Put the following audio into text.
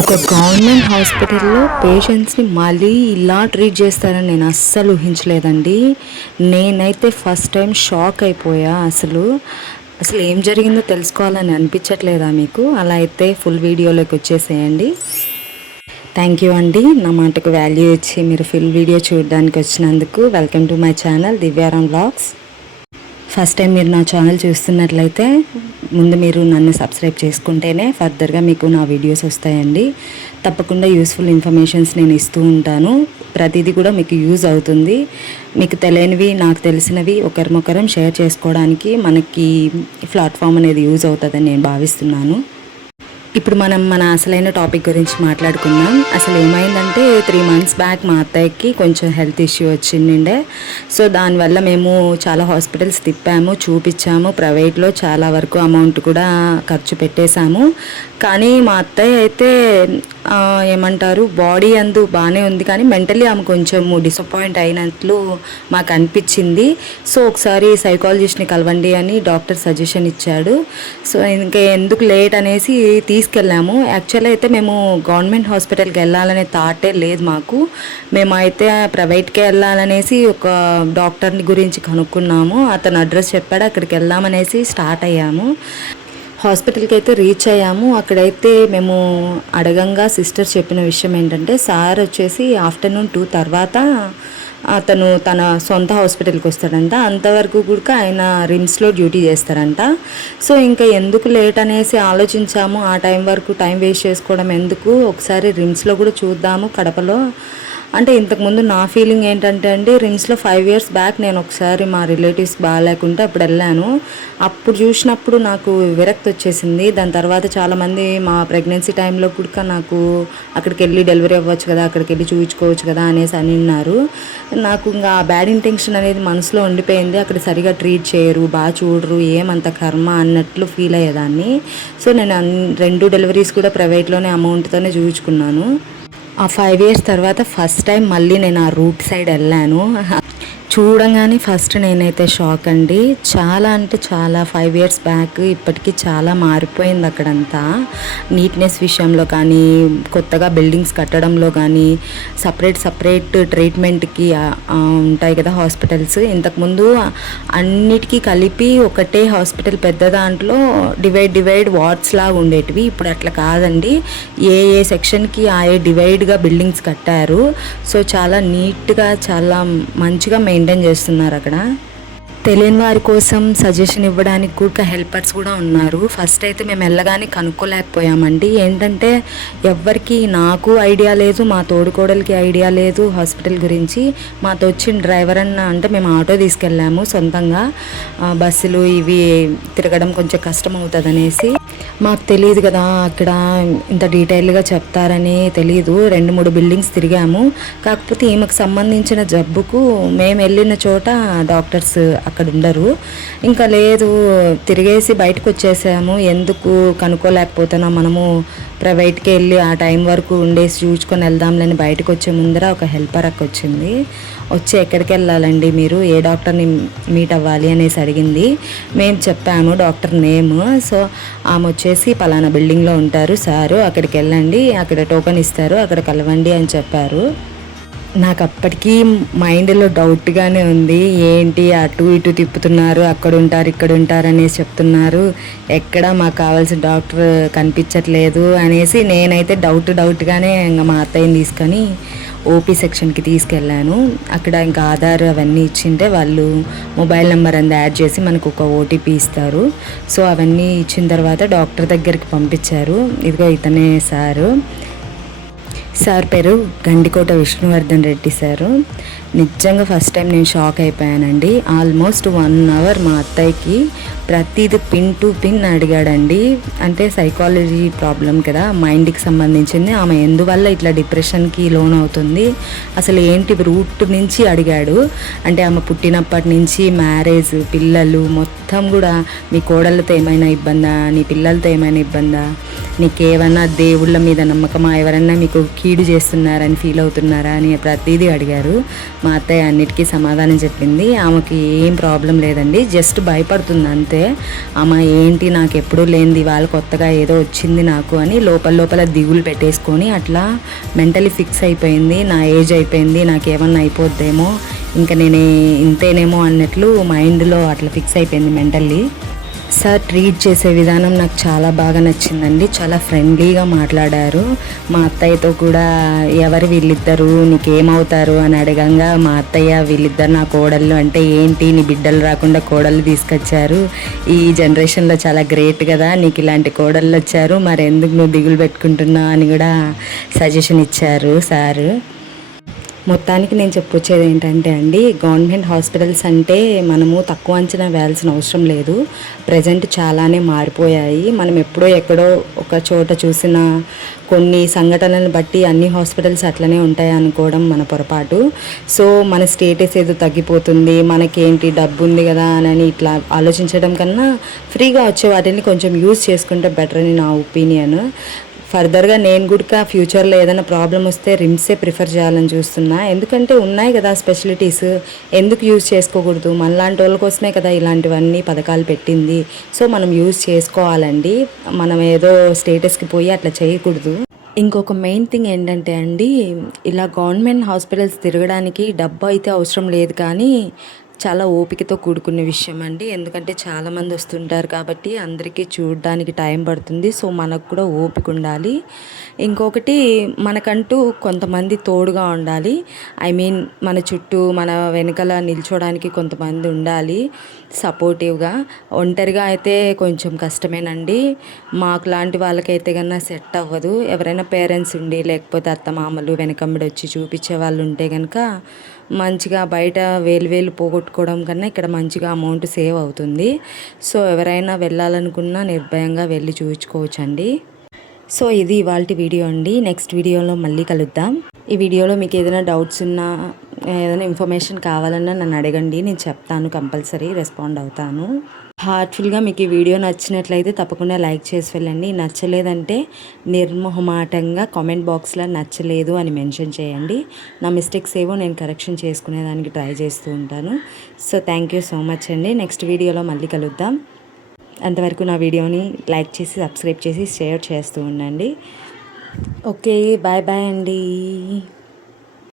ఒక గవర్నమెంట్ హాస్పిటల్లో పేషెంట్స్ని మళ్ళీ ఇలా ట్రీట్ చేస్తారని నేను అస్సలు ఊహించలేదండి. నేనైతే ఫస్ట్ టైం షాక్ అయిపోయా. అసలు ఏం జరిగిందో తెలుసుకోవాలని అనిపించట్లేదా మీకు? అలా అయితే ఫుల్ వీడియోలోకి వచ్చేసేయండి. థ్యాంక్ యూ అండి, నా మాటకు వాల్యూ ఇచ్చి మీరు ఫుల్ వీడియో చూడడానికి వచ్చినందుకు. Welcome to my channel Divyaram vlogs. First time మీరు నా ఛానల్ చూస్తున్నట్లయితే ముందు మీరు నన్ను సబ్స్క్రైబ్ చేసుకుంటేనే ఫర్దర్గా మీకు నా వీడియోస్ వస్తాయండి. తప్పకుండా యూస్ఫుల్ ఇన్ఫర్మేషన్స్ నేను ఇస్తూ ఉంటాను. ప్రతిదీ కూడా మీకు యూజ్ అవుతుంది. మీకు తెలియనివి నాకు తెలిసినవి ఒకరినొకరం షేర్ చేసుకోవడానికి మనకి ప్లాట్ఫామ్ అనేది యూజ్ అవుతుందని నేను భావిస్తున్నాను. ఇప్పుడు మనం మన అసలైన టాపిక్ గురించి మాట్లాడుకుందాం. అసలు ఏమైందంటే 3 months బ్యాక్ మా అత్తయ్యకి కొంచెం హెల్త్ ఇష్యూ వచ్చిండే. సో దానివల్ల మేము చాలా హాస్పిటల్స్ తిప్పాము, చూపించాము. ప్రైవేట్లో చాలా వరకు అమౌంట్ కూడా ఖర్చు పెట్టేశాము. కానీ మా అత్తయ్య అయితే ఏమంటారు, బాడీ అందు బాగానే ఉంది, కానీ మెంటలీ ఆమె కొంచెం డిసప్పాయింట్ అయినట్లు మాకు అనిపించింది. సో ఒకసారి సైకాలజిస్ట్ని కలవండి అని డాక్టర్ సజెషన్ ఇచ్చాడు. సో ఇంకా ఎందుకు లేట్ అనేసి తీసుకెళ్ళాము. యాక్చువల్ అయితే మేము గవర్నమెంట్ హాస్పిటల్కి వెళ్ళాలనే థాటే లేదు మాకు. మేమైతే ప్రైవేట్కే వెళ్ళాలనేసి ఒక డాక్టర్ని గురించి కనుక్కున్నాము. అతను అడ్రస్ చెప్పాడు, అక్కడికి వెళ్దామనేసి స్టార్ట్ అయ్యాము. హాస్పిటల్కి అయితే రీచ్ అయ్యాము. అక్కడైతే మేము అడగంగా సిస్టర్ చెప్పిన విషయం ఏంటంటే, సార్ వచ్చేసి ఆఫ్టర్నూన్ 2 తర్వాత అతను తన సొంత హాస్పిటల్కి వస్తాడంట. అంతవరకు కూడా ఆయన రిమ్స్లో డ్యూటీ చేస్తారంట. సో ఇంకా ఎందుకు లేట్ అనేసి ఆలోచించాము. ఆ టైం వరకు టైం వేస్ట్ చేసుకోవడం ఎందుకు, ఒకసారి రిమ్స్లో కూడా చూద్దాము కడపలో. అంటే ఇంతకుముందు నా ఫీలింగ్ ఏంటంటే అండి, రిమ్స్లో 5 years బ్యాక్ నేను ఒకసారి మా రిలేటివ్స్ బాగాలేకుంటే అప్పుడు వెళ్ళాను. అప్పుడు చూసినప్పుడు నాకు విరక్తి వచ్చేసింది. దాని తర్వాత చాలామంది మా ప్రెగ్నెన్సీ టైంలో కూడా నాకు అక్కడికి వెళ్ళి డెలివరీ అవ్వచ్చు కదా, అక్కడికి వెళ్ళి చూపించుకోవచ్చు కదా అనేసి అని ఉన్నారు. నాకు ఇంకా బ్యాడ్ ఇంటెన్షన్ అనేది మనసులో ఉండిపోయింది. అక్కడ సరిగా ట్రీట్ చేయరు, బాగా చూడరు, ఏమంత కర్మ అన్నట్లు ఫీల్ అయ్యేదాన్ని. సో నేను 2 డెలివరీస్ కూడా ప్రైవేట్లోనే అమౌంట్తోనే చూపించుకున్నాను. ఆ 5 years తర్వాత ఫస్ట్ టైం మళ్ళీ నేను ఆ రూట్ సైడ్ వెళ్ళాను. చూడంగానే ఫస్ట్ నేనైతే షాక్ అండి. చాలా అంటే చాలా 5 years బ్యాక్ ఇప్పటికీ చాలా మారిపోయింది అక్కడంతా. నీట్నెస్ విషయంలో కానీ, కొత్తగా బిల్డింగ్స్ కట్టడంలో కానీ, సపరేట్ ట్రీట్మెంట్కి ఉంటాయి కదా హాస్పిటల్స్. ఇంతకుముందు అన్నిటికీ కలిపి ఒకటే హాస్పిటల్, పెద్ద దాంట్లో డివైడ్ వార్డ్స్ లాగా ఉండేటివి. ఇప్పుడు అట్లా కాదండి. ఏ సెక్షన్కి డివైడ్గా బిల్డింగ్స్ కట్టారు. సో చాలా నీట్గా, చాలా మంచిగా మెయింటైన్ చేస్తున్నారు అక్కడ. తెలియని వారి కోసం సజెషన్ ఇవ్వడానికి కూడా హెల్పర్స్ కూడా ఉన్నారు. ఫస్ట్ అయితే మేము వెళ్ళగానే కనుక్కోలేకపోయామండి. ఏంటంటే ఎవ్వరికి, నాకు ఐడియా లేదు, మా తోడుకోడలికి ఐడియా లేదు హాస్పిటల్ గురించి. మాతో వచ్చిన డ్రైవర్ అంటే మేము ఆటో తీసుకెళ్ళాము సొంతంగా. బస్సులు ఇవి తిరగడం కొంచెం కష్టం అవుతుంది అనేసి. మాకు తెలియదు కదా అక్కడ ఇంత డీటెయిల్గా చెప్తారని తెలియదు. 2-3 బిల్డింగ్స్ తిరిగాము. కాకపోతే ఈమెకు సంబంధించిన జబ్బుకు మేము వెళ్ళిన చోట డాక్టర్స్ అక్కడ ఉండరు. ఇంకా లేదు, తిరిగేసి బయటకు వచ్చేసాము. ఎందుకు కనుక్కోలేకపోతున్నాం, మనము ప్రైవేట్కి వెళ్ళి ఆ టైం వరకు ఉండేసి చూసుకొని వెళ్దాంలేని బయటకు వచ్చే ముందర ఒక హెల్పర్ అక్క వచ్చింది. వచ్చి ఎక్కడికి వెళ్ళాలండి మీరు, ఏ డాక్టర్ని మీట్ అవ్వాలి అనేసి అడిగింది. మేము చెప్పాము డాక్టర్ నేమ్. సో ఆమె వచ్చేసి పలానా బిల్డింగ్లో ఉంటారు సారు, అక్కడికి వెళ్ళండి, అక్కడ టోకెన్ ఇస్తారు, అక్కడ కలవండి అని చెప్పారు. నాకు అప్పటికీ మైండ్లో డౌట్గానే ఉంది. ఏంటి అటు ఇటు తిప్పుతున్నారు, అక్కడ ఉంటారు ఇక్కడ ఉంటారు అనేసి చెప్తున్నారు, ఎక్కడ మాకు కావాల్సిన డాక్టర్ కనిపించట్లేదు అనేసి నేనైతే డౌట్గానే ఇంకా మా అత్తయ్యని తీసుకొని ఓపీ సెక్షన్కి తీసుకెళ్ళాను. అక్కడ ఇంకా ఆధార్ అవన్నీ ఇచ్చింటే వాళ్ళు మొబైల్ నెంబర్ అంతా యాడ్ చేసి మనకు ఒక ఓటీపీ ఇస్తారు. సో అవన్నీ ఇచ్చిన తర్వాత డాక్టర్ దగ్గరికి పంపించారు. ఇదిగో ఇతనే సార్ పేరు గండికోట విష్ణువర్ధన్ రెడ్డి సారు. నిజంగా ఫస్ట్ టైం నేను షాక్ అయిపోయానండి. ఆల్మోస్ట్ 1 hour మా అత్తయ్యకి ప్రతిదీ పిన్ టు పిన్ అడిగాడండి. అంటే సైకాలజీ ప్రాబ్లం కదా, మైండ్కి సంబంధించింది. ఆమె ఎందువల్ల ఇట్లా డిప్రెషన్కి లోన్ అవుతుంది, అసలు ఏంటి రూట్ నుంచి అడిగాడు. అంటే ఆమె పుట్టినప్పటి నుంచి మ్యారేజ్, పిల్లలు మొత్తం కూడా, మీ కోడళ్ళతో ఏమైనా ఇబ్బందా, నీ పిల్లలతో ఏమైనా ఇబ్బందా, నీకేమన్నా దేవుళ్ళ మీద నమ్మకమా, ఎవరన్నా మీకు కీడు చేస్తున్నారని ఫీల్ అవుతున్నారా అని ప్రతిదీ అడిగారు. మా అత్తయ్య అన్నిటికీ సమాధానం చెప్పింది. ఆమెకి ఏం ప్రాబ్లం లేదండి, జస్ట్ భయపడుతుంది అంతే. ఆమె ఏంటి నాకు ఎప్పుడూ లేనిది వాళ్ళ కొత్తగా ఏదో వచ్చింది నాకు అని లోపల లోపల దిగులు పెట్టేసుకొని అట్లా మెంటలీ ఫిక్స్ అయిపోయింది. నా ఏజ్ అయిపోయింది, నాకు ఏమన్నా అయిపోద్దేమో, ఇంకా నేను ఇంతేనేమో అన్నట్లు మైండ్లో అట్లా ఫిక్స్ అయిపోయింది మెంటల్లీ. సార్ ట్రీట్ చేసే విధానం నాకు చాలా బాగా నచ్చిందండి. చాలా ఫ్రెండ్లీగా మాట్లాడారు. మా అత్తయ్యతో కూడా ఎవరు వీళ్ళిద్దరు, నీకేమవుతారు అని అడగంగా మా అత్తయ్య వీళ్ళిద్దరు నా కోడళ్ళు అంటే ఏంటి నీ బిడ్డలు రాకుండా కోడళ్ళు తీసుకొచ్చారు, ఈ జనరేషన్లో చాలా గ్రేట్ కదా నీకు ఇలాంటి కోడళ్ళు వచ్చారు, మరి ఎందుకు నువ్వు దిగులు పెట్టుకుంటున్నావు అని కూడా సజెషన్ ఇచ్చారు సారు. మొత్తానికి నేను చెప్పొచ్చేది ఏంటంటే అండి, గవర్నమెంట్ హాస్పిటల్స్ అంటే మనము తక్కువ అంచనా వేయాల్సిన అవసరం లేదు. ప్రజెంట్ చాలానే మారిపోయాయి. మనం ఎప్పుడో ఎక్కడో ఒక చోట చూసిన కొన్ని సంఘటనలను బట్టి అన్ని హాస్పిటల్స్ అట్లనే ఉంటాయి అనుకోవడం మన పొరపాటు. సో మన స్టేటస్ ఏదో తగ్గిపోతుంది, మనకేంటి డబ్బు ఉంది కదా అని ఇట్లా ఆలోచించడం కన్నా ఫ్రీగా వచ్చే వాటిని కొంచెం యూజ్ చేసుకుంటే బెటర్ అని నా ఒపీనియన్. ఫర్దర్గా నేను కూడా ఫ్యూచర్లో ఏదైనా ప్రాబ్లం వస్తే రిమ్సే ప్రిఫర్ చేయాలని చూస్తున్నా. ఎందుకంటే ఉన్నాయి కదా స్పెషలిటీస్, ఎందుకు యూజ్ చేసుకోకూడదు? మనలాంటి వాళ్ళ కోసమే కదా ఇలాంటివన్నీ పథకాలు పెట్టింది. సో మనం యూజ్ చేసుకోవాలండి, మనం ఏదో స్టేటస్కి పోయి అట్లా చేయకూడదు. ఇంకొక మెయిన్ థింగ్ ఏంటంటే అండి, ఇలా గవర్నమెంట్ హాస్పిటల్స్ తిరగడానికి డబ్బు అయితే అవసరం లేదు, కానీ చాలా ఓపికతో కూడుకున్న విషయం అండి. ఎందుకంటే చాలామంది వస్తుంటారు కాబట్టి అందరికీ చూడడానికి టైం పడుతుంది. సో మనకు కూడా ఓపిక ఉండాలి. ఇంకొకటి మనకంటూ కొంతమంది తోడుగా ఉండాలి. ఐ మీన్ మన చుట్టూ మన వెనకాల నిల్చోడానికి కొంతమంది ఉండాలి సపోర్టివ్గా. ఒంటరిగా అయితే కొంచెం కష్టమేనండి. మాకు లాంటి వాళ్ళకైతే కన్నా సెట్ అవ్వదు. ఎవరైనా పేరెంట్స్ ఉండి లేకపోతే అత్తమామలు వెనకమ్మడి వచ్చి చూపించే వాళ్ళు ఉంటే కనుక మంచిగా బయట వేలు పోగొట్టుకోవడం కన్నా ఇక్కడ మంచిగా అమౌంట్ సేవ్ అవుతుంది. సో ఎవరైనా వెళ్ళాలనుకున్నా నిర్భయంగా వెళ్ళి చూపించుకోవచ్చండి. సో ఇది ఇవాల్టి వీడియో అండి. నెక్స్ట్ వీడియోలో మళ్ళీ కలుద్దాం. ఈ వీడియోలో మీకు ఏదైనా డౌట్స్ ఉన్నా, ఏదైనా ఇన్ఫర్మేషన్ కావాలన్నా నన్ను అడగండి, నేను చెప్తాను, కంపల్సరీ రెస్పాండ్ అవుతాను. హార్ట్ఫుల్గా మీకు ఈ వీడియో నచ్చినట్లయితే తప్పకుండా లైక్ చేసి వెళ్ళండి. నచ్చలేదంటే నిర్మోహమాటంగా కామెంట్ బాక్స్లో నచ్చలేదు అని మెన్షన్ చేయండి. నా మిస్టేక్స్ ఏవో నేను కరెక్షన్ చేసుకునేదానికి ట్రై చేస్తూ ఉంటాను. So thank you so much అండి. నెక్స్ట్ వీడియోలో మళ్ళీ కలుద్దాం. అంతవరకు నా వీడియోని లైక్ చేసి సబ్స్క్రైబ్ చేసి షేర్ చేస్తూ ఉండండి. ఓకే, బాయ్ బాయ్ అండి.